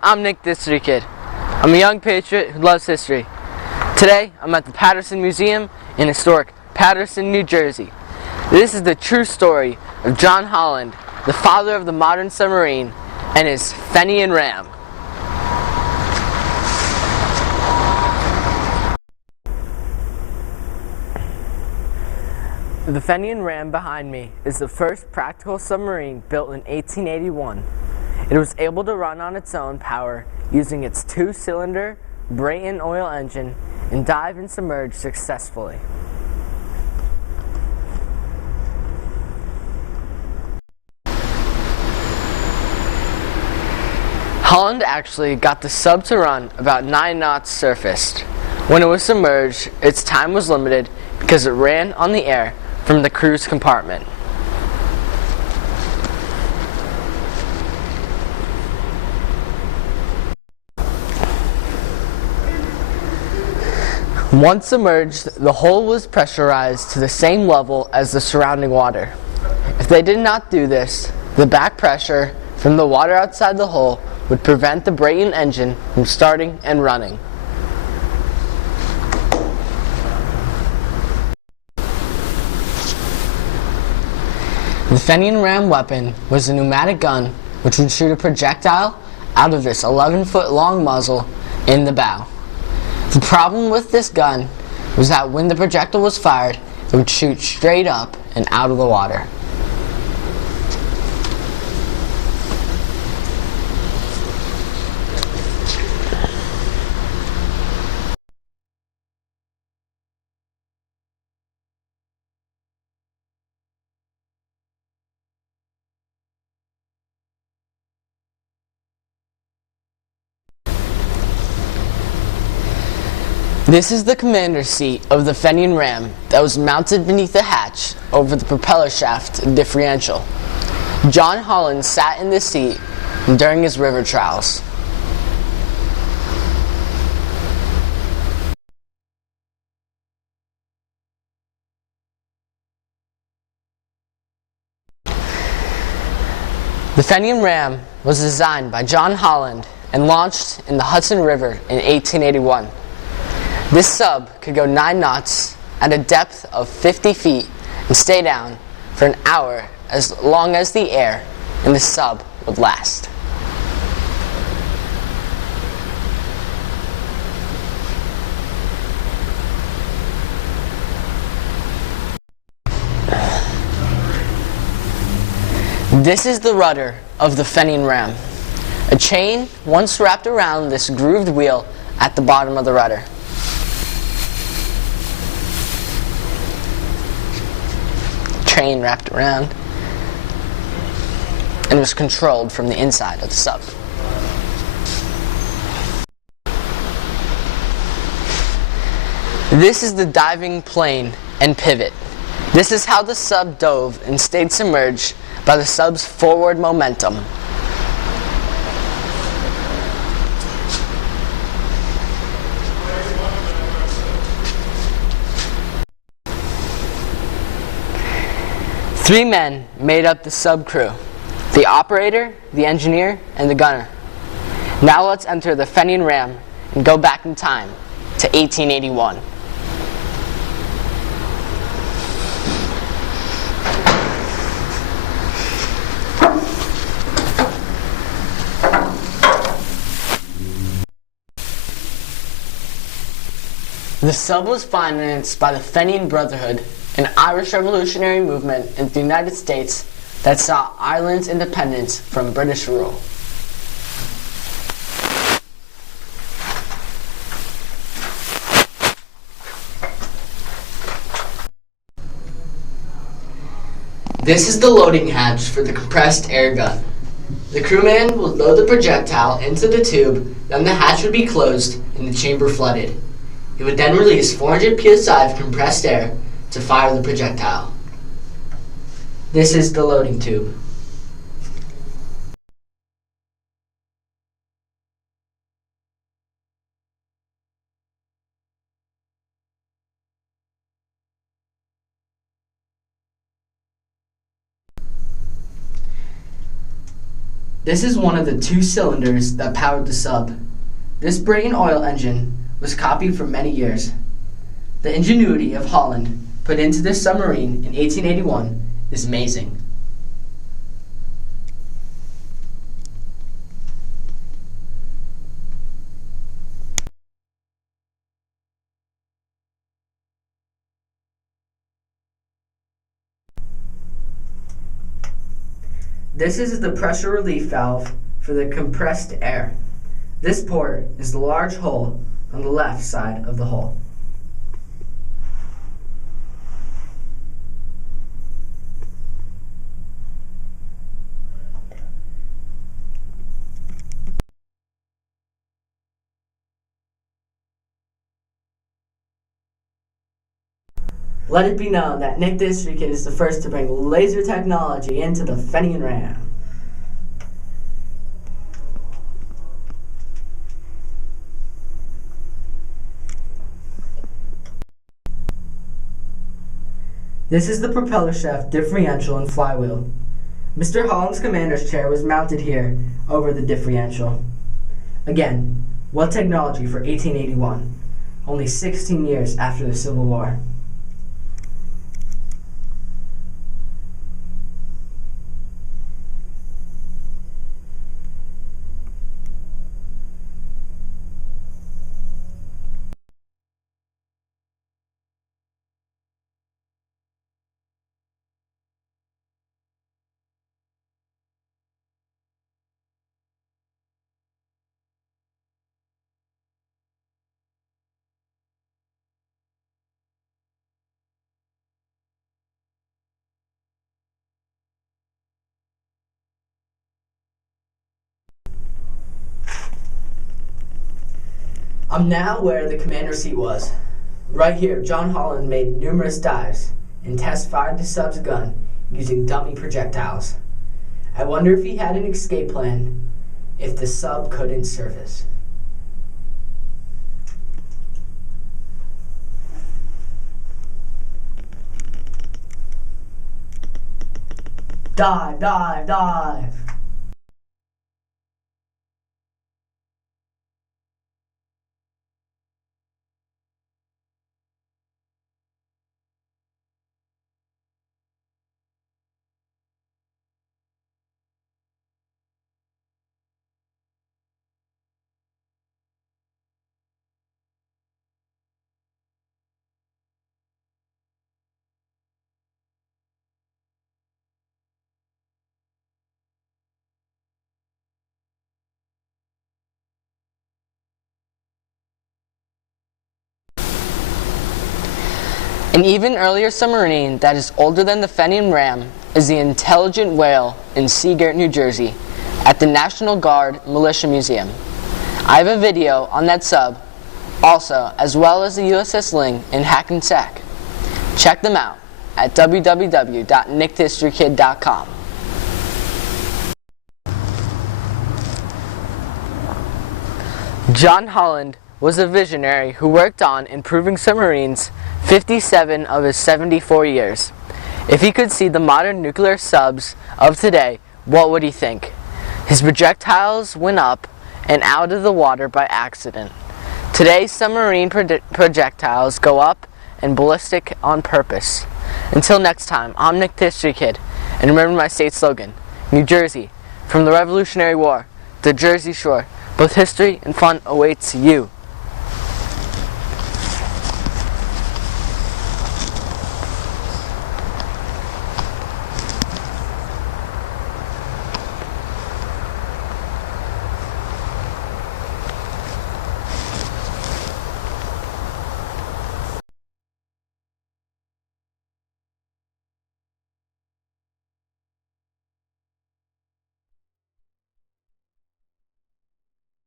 I'm Nick, the History Kid. I'm a young patriot who loves history. Today, I'm at the Paterson Museum in historic Paterson, New Jersey. This is the true story of John Holland, the father of the modern submarine, and his Fenian Ram. The Fenian Ram behind me is the first practical submarine built in 1881. It was able to run on its own power using its two-cylinder Brayton oil engine and dive and submerge successfully. Holland actually got the sub to run about 9 knots surfaced. When it was submerged, its time was limited because it ran on the air from the crew's compartment. Once submerged, the hull was pressurized to the same level as the surrounding water. If they did not do this, the back pressure from the water outside the hull would prevent the Brayton engine from starting and running. The Fenian Ram weapon was a pneumatic gun which would shoot a projectile out of this 11-foot long muzzle in the bow. The problem with this gun was that when the projectile was fired, it would shoot straight up and out of the water. This is the commander's seat of the Fenian Ram that was mounted beneath the hatch over the propeller shaft differential. John Holland sat in this seat during his river trials. The Fenian Ram was designed by John Holland and launched in the Hudson River in 1881. This sub could go 9 knots at a depth of 50 feet and stay down for an hour as long as the air in the sub would last. This is the rudder of the Fenian Ram. A chain once wrapped around this grooved wheel at the bottom of the rudder. Train wrapped around and was controlled from the inside of the sub. This is the diving plane and pivot. This is how the sub dove and stayed submerged by the sub's forward momentum. Three men made up the sub crew: the operator, the engineer, and the gunner. Now let's enter the Fenian Ram and go back in time to 1881. The sub was financed by the Fenian Brotherhood, an Irish revolutionary movement in the United States that saw Ireland's independence from British rule. This is the loading hatch for the compressed air gun. The crewman would load the projectile into the tube, then the hatch would be closed and the chamber flooded. He would then release 400 psi of compressed air to fire the projectile. This is the loading tube. This is one of the two cylinders that powered the sub. This brig and oil engine was copied for many years. The ingenuity of Holland put into this submarine in 1881 is amazing. This is the pressure relief valve for the compressed air. This port is the large hole on the left side of the hull. Let it be known that Nick District is the first to bring laser technology into the Fenian Ram. This is the propeller shaft, differential, and flywheel. Mr. Holland's commander's chair was mounted here over the differential. Again, what technology for 1881, only 16 years after the Civil War. I'm now where the commander's seat was. Right here, John Holland made numerous dives and test-fired the sub's gun using dummy projectiles. I wonder if he had an escape plan if the sub couldn't surface. Dive, dive, dive! An even earlier submarine that is older than the Fenian Ram is the Intelligent Whale in Seagirt, New Jersey, at the National Guard Militia Museum. I have a video on that sub, also, as well as the USS Ling in Hackensack. Check them out at www.nickthehistórykid.com. John Holland was a visionary who worked on improving submarines 57 of his 74 years. If he could see the modern nuclear subs of today, what would he think? His projectiles went up and out of the water by accident. Today's submarine projectiles go up and ballistic on purpose. Until next time, I'm Nick the History Kid, and remember my state slogan, New Jersey, from the Revolutionary War, the Jersey Shore, both history and fun awaits you.